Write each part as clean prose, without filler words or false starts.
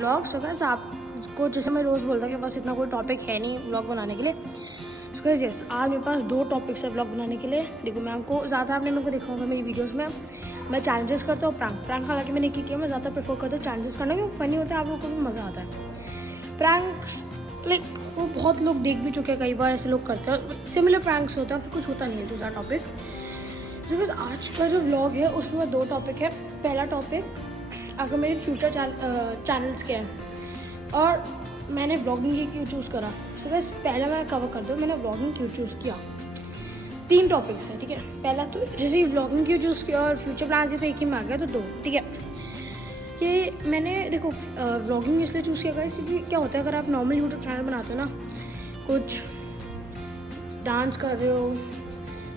Vlog. So guys आपको जैसे मैं रोज़ बोलता हूँ कि बस इतना कोई टॉपिक है नहीं व्लॉग बनाने के लिए। सो गाइस यस, आज मेरे पास 2 टॉपिक्स है व्लॉग बनाने के लिए। देखो मैं आपको ज़्यादा आपने मेरे को देखा होगा मेरी वीडियोज़ में मैं चैलेंजेस करता हूँ, प्रैंक हालांकि मैंने किया, मैं ज़्यादा प्रेफर करता हूँ चैलेंजेस करना, क्योंकि फनी होता है, आप लोगों को भी मज़ा आता है। प्रैंक्स लाइक वो बहुत लोग देख भी चुके हैं, कई बार ऐसे लोग करते हैं, सिमिलर प्रैंक्स होता है, फिर कुछ होता नहीं है दूसरा टॉपिक। तो आज का जो व्लॉग है उसमें 2 टॉपिक है। पहला टॉपिक अगर मेरे फ्यूचर चैनल्स के हैं और मैंने ब्लॉगिंग ही क्यों चूज़ करा। तो बस पहला मैं कवर कर दूँ मैंने ब्लॉगिंग क्यों चूज़ किया। 3 टॉपिक्स हैं, ठीक है। पहला तो जैसे ही ब्लॉगिंग क्यों चूज़ किया और फ्यूचर प्लान्स तो एक ही में आ गया, तो 2, ठीक है। कि मैंने देखो ब्लॉगिंग इसलिए चूज़ किया क्योंकि क्या होता है, अगर आप नॉर्मल यूट्यूब चैनल बनाते हो ना, कुछ डांस कर रहे हो,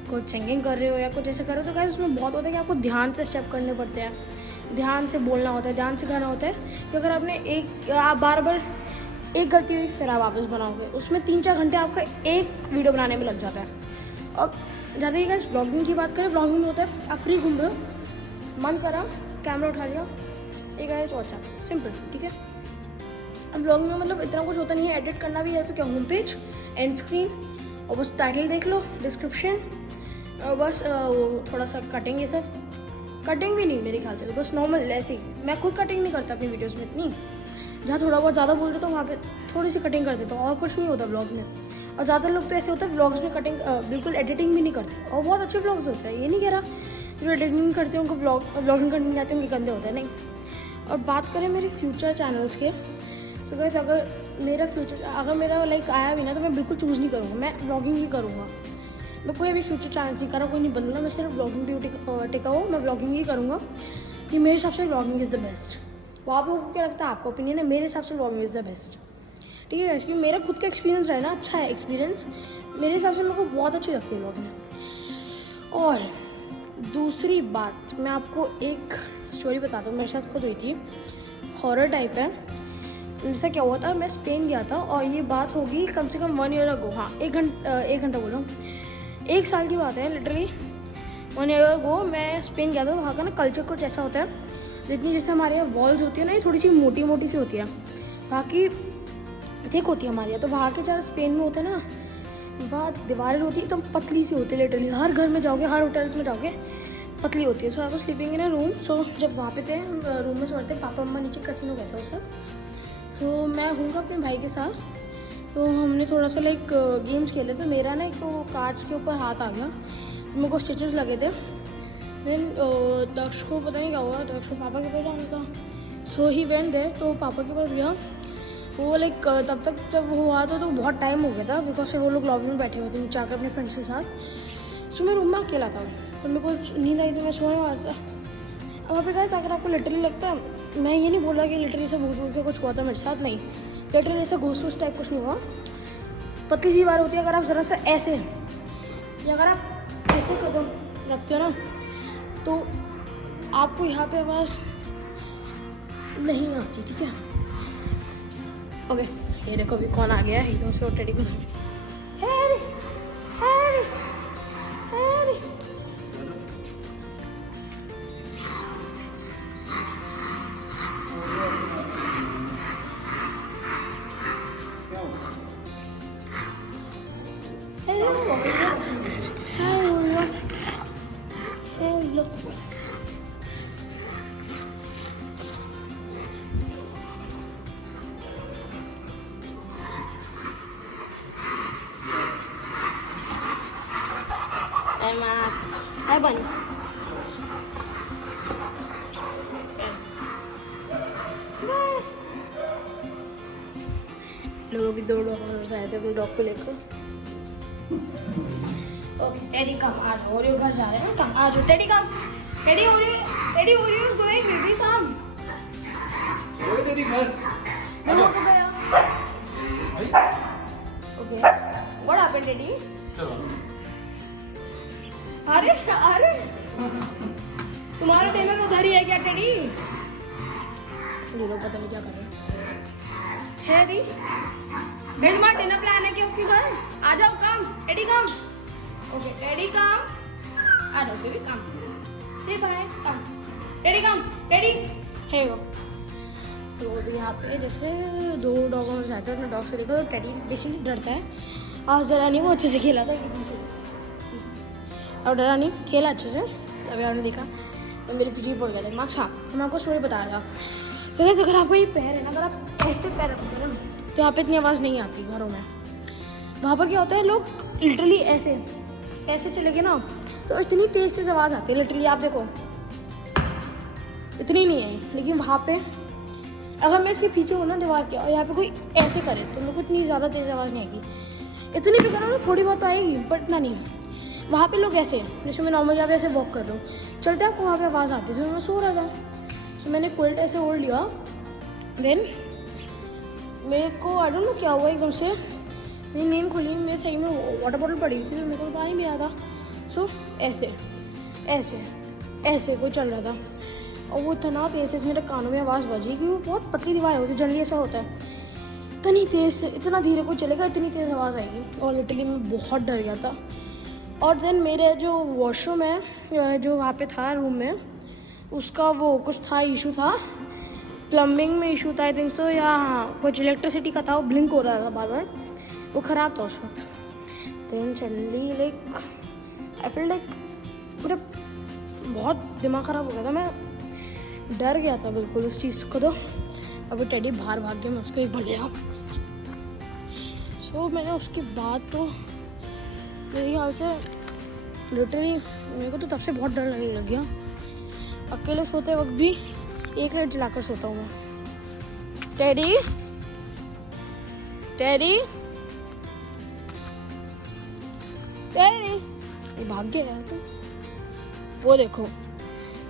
कुछ सिंगिंग कर रहे हो या कुछ ऐसे कर रहे हो, तो गाइस उसमें बहुत होता है कि आपको ध्यान से स्टेप करने पड़ते हैं, ध्यान से बोलना होता है, ध्यान से गाना होता है। कि अगर आपने आप बार बार एक गलती हुई फिर आप वापस बनाओगे, उसमें 3-4 घंटे आपका एक वीडियो बनाने में लग जाता है। और ज़्यादा ही गाइस ब्लॉगिंग की बात करें, ब्लॉगिंग में होता है आप फ्री घूम रहे हो, मन करा कैमरा उठा लिया, एक गाइस व्हाट्सएप, सिंपल, ठीक है। अब ब्लॉगिंग में मतलब इतना कुछ होता नहीं है, एडिट करना भी है तो क्या, होम पेज, एंड स्क्रीन, और बस टाइटल देख लो, डिस्क्रिप्शन, और बस वो थोड़ा सा कटिंग, ये सब कटिंग भी नहीं मेरे ख्याल से, तो बस नॉर्मल ऐसे ही। मैं खुद कटिंग नहीं करता अपनी वीडियोस में इतनी, जहाँ थोड़ा बहुत ज़्यादा बोल देता हूँ वहाँ पे थोड़ी सी कटिंग कर देता हूँ, और कुछ नहीं होता ब्लॉग में। और ज़्यादा लोग तो ऐसे होता है ब्लॉग्स में कटिंग बिल्कुल एडिटिंग भी नहीं करते, और बहुत अच्छे ब्लॉग्स होते हैं, ये नहीं कह रहा जो एडिटिंग करते हैं उनको ब्लॉगिंग करने नहीं आते उनके गंदे होते हैं, नहीं। और बात करें मेरे फ्यूचर चैनल्स के, सो गाइस अगर मेरा लाइक आया भी ना, तो मैं बिल्कुल चूज़ नहीं करूँगा, मैं ब्लॉगिंग ही करूँगा। मैं कोई भी फ्यूचर चैनल नहीं कर रहा, कोई नहीं बदलना, मैं सिर्फ ब्लॉगिंग पे टिका हूँ, मैं ब्लॉगिंग ही करूँगा। कि मेरे हिसाब से ब्लॉगिंग इज़ द बेस्ट। वो आप लोगों को क्या लगता है, आपका ओपिनियन है, मेरे हिसाब से ब्लॉगिंग इज़ द बेस्ट, ठीक है। क्योंकि मेरा खुद का एक्सपीरियंस रहा है ना, अच्छा है एक्सपीरियंस, मेरे हिसाब से मेरे को बहुत अच्छी लगती है ब्लॉगिंग। और दूसरी बात मैं आपको एक स्टोरी बताता हूँ, मेरे साथ खुद हुई थी, हॉरर टाइप है। जैसा क्या हुआ था, मैं स्पेन गया था और ये बात होगी कम से कम 1 ईयर अगो, हाँ 1 घंटा बोलो, 1 साल की बात है लिटरली। 1 ईयर अगो मैं स्पेन गया था। वहाँ का ना कल्चर कुछ ऐसा होता है, जितनी जैसे हमारे यहाँ वॉल्स होती है ना, ये थोड़ी सी मोटी मोटी सी होती है, वहाँ की थिक होती है हमारे यहाँ। तो वहाँ के जहाँ स्पेन में होते हैं ना, वहाँ दीवारें होती है एकदम पतली सी होती है, लिटरली हर घर में जाओगे, हर होटल्स में जाओगे पतली होती है। So I was sleeping in a room. So जब वहाँ पे थे रूम में सोते, पापा मम्मा नीचे कसिनो गए थे उस वक्त। सो मैं हूँ अपने भाई के साथ, तो हमने थोड़ा सा लाइक गेम्स खेले। तो मेरा ना एक तो कांच के ऊपर हाथ आ गया, तो मेरे को स्टिचेस लगे थे। देन दक्ष को पता नहीं क्या हुआ, दक्ष को पापा के पास जाना था। सो ही वेंट देयर, तो पापा के पास गया। वो लाइक तब तक जब वो हुआ तो बहुत टाइम हो गया था, बिकॉज वो लोग लॉबी में बैठे हुए थे नीचे आकर अपने फ्रेंड्स के साथ। सो मैं रूम में अकेला था, तो मेरे को नींद आई, तो मैं सोने वाला था। अब वहाँ पे गाइस अगर आपको लिटरली लगता है, मैं ये नहीं बोला कि लिटरली से भूत भूत के कुछ हुआ था मेरे साथ, नहीं, लिटरली ऐसा घूस टाइप कुछ नहीं हुआ। पतली सी बार होती है, अगर आप ज़रा सा ऐसे या अगर आप ऐसे कदम रखते हो ना, तो आपको यहाँ पे आवाज़ नहीं आती, ठीक है। ओके, ये देखो अभी कौन आ गया है, एकदम से टेडी को हेलो। Hai bani. लोग भी 2 डॉग आए थे अपने डॉग को लेकर। ओके टेडी कम, आ जाओ, ओरियो घर जा रहे हैं ना, कम आ जाओ, teddy come, teddy Oreo is going, baby कम, ओए टेडी घर हेलो को गया। Okay what happened teddy? चलो अरे तुम्हारा डिनर उधर ही है क्या टेडी? देखो पता नहीं क्या कर रहे हैं टेडी। मेरे तुम्हारा डिनर प्लान है क्या उसके घर? आ जाओ, कम टेडी कम। ओके टेडी कम, आ जाओ बेबी कम, से बाय, कम टेडी कम, टेडी हे वो। सो तो अभी यहाँ पे जैसे 2 डॉगों में जाते हैं, अपने डॉग से देखो तो टेडी बेसिकली डरता है। आज डरा नहीं, वो अच्छे से खेला था किसी से, और डरा नहीं, खेला अच्छे से। अभी आपने देखा तो मेरे पीछे पड़ गया था मार्क्स। हाँ, तो मैं आपको स्टोरी बता रहा था। सो जैसे अगर आपको ये पैर है ना, अगर आप ऐसे पैर रखोगे ना तो यहाँ पे इतनी आवाज़ नहीं आती घरों में। वहाँ पर क्या होता है, लोग लिटरली ऐसे ऐसे चले गए ना तो इतनी तेज़ से आवाज़ आती है। लिटरली आप देखो इतनी नहीं है, लेकिन वहाँ पे अगर मैं इसके पीछे हूँ ना दीवार के, और यहाँ पे कोई ऐसे करे तो मेरे को इतनी ज़्यादा तेज़ आवाज़ नहीं आएगी। इतनी भी करो ना थोड़ी बहुत तो आएगी, बट इतना नहीं। वहाँ पे लोग ऐसे, जैसे मैं नॉर्मल जहाँ पे ऐसे वॉक कर रहा हूँ, चलते आपको वहाँ पे आवाज़ आती है। तो मैं सो रहा था, तो मैंने क्विल्ट ऐसे ओढ़ लिया। देन मेरे को आई डोंट नो क्या हुआ, एकदम से मेरी नींद खुली, मेरे सही में वाटर बॉटल पड़ी थी तो मेरे को पानी भी आया था। सो ऐसे ऐसे ऐसे कोई चल रहा था, और वो इतना तेज़ से मेरे कानों में आवाज़ बजी, क्योंकि वो बहुत पतली दीवार होती है, जनरली ऐसा होता है। इतनी तेज़ से, इतना धीरे कोई चलेगा, इतनी तेज़ आवाज़ आएगी, और लिटरली मैं बहुत डर गया था। और देन मेरे जो वॉशरूम है जो वहाँ पे था रूम में, उसका वो कुछ था, इशू था, प्लम्बिंग में इशू था आई थिंक सो, या हाँ कुछ इलेक्ट्रिसिटी का था, वो ब्लिंक हो रहा था बार बार, वो ख़राब था उस वक्त। Then suddenly like I feel like पूरा बहुत दिमाग ख़राब हो गया था, मैं डर गया था बिल्कुल उस चीज़ को। तो अभी टेडी बाहर भाग गया, मैं उसको एक भर लिया। सो मैंने उसके बाद तो मेरे ख्याल से लिटरली मेरे को तो तब से बहुत डर लगने लग गया। अकेले सोते वक्त भी 1 लाइट जलाकर सोता हूँ मैं। टेडी टेडी टेडी, ये भाग गया यार। तो वो देखो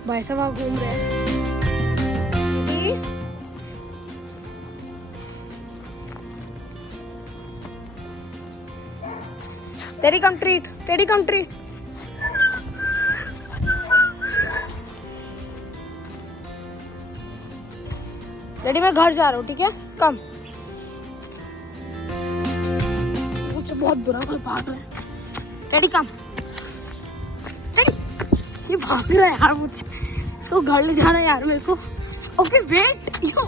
भाई साहब वहाँ घूम रहे हैं। टेडी कम ट्रीट, टेडी कम ट्रीट। टेडी मैं घर जा रहा हूँ, ठीक है, कम। मुझसे बहुत बुरा कोई भाग रहा है। टेडी कम, टेडी ये भाग रहा है यार मुझसे, इसको घर ले जाना है यार मेरे को। Okay wait, you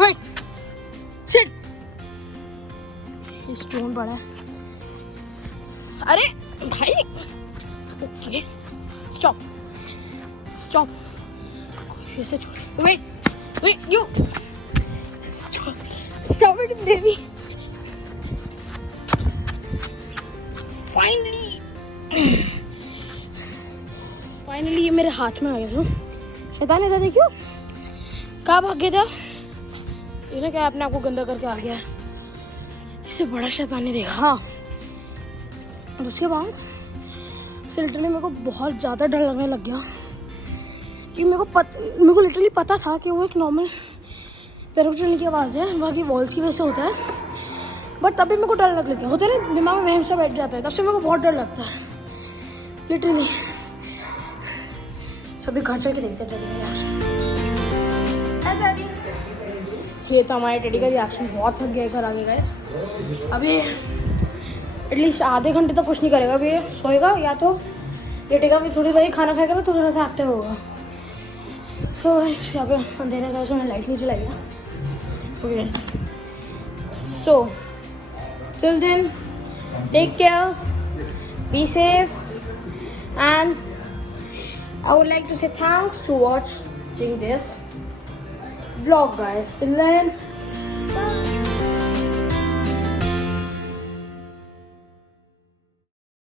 wait, sit. Stone पड़ा है, अरे भाई। ओके स्टॉप स्टॉप, ऐसे छोड़, wait wait, you stop stop it baby. Finally ये मेरे हाथ में आ गया। शैतान ऐसा देखियो कहाँ भाग गया था ये, ना क्या अपने आप को गंदा करके आ गया है। इससे बड़ा शैतान नहीं देखा। हाँ, और उसके बाद लिटरली मेरे को बहुत ज़्यादा डर लगने लग गया कि मेरे को लिटरली पता था कि वो एक नॉर्मल पैरों चलने की आवाज़ है, बाकी वॉल्स की वजह से होता है, बट तभी मेरे को डर लगने लग गया। होता है ना दिमाग में वहम सा बैठ जाता है, तब से मेरे को बहुत डर लगता है लिटरली। सभी घर चल के देखते हैं। ये तो हमारे टेडी का रिएक्शन बहुत थक गया घर आगे गाइस। अभी एटलीस्ट आधे घंटे तक कुछ नहीं करेगा, अभी सोएगा या तो लेटेगा, फिर थोड़ी देर खाना खाएगा तो थोड़ा सा एक्टिव होगा। सो यहाँ पे अंधेरा जा, मैंने लाइट नहीं जलाई है। Okay guys, so till then take care, be safe, and I would like to say thanks to watching this vlog guys. Till then,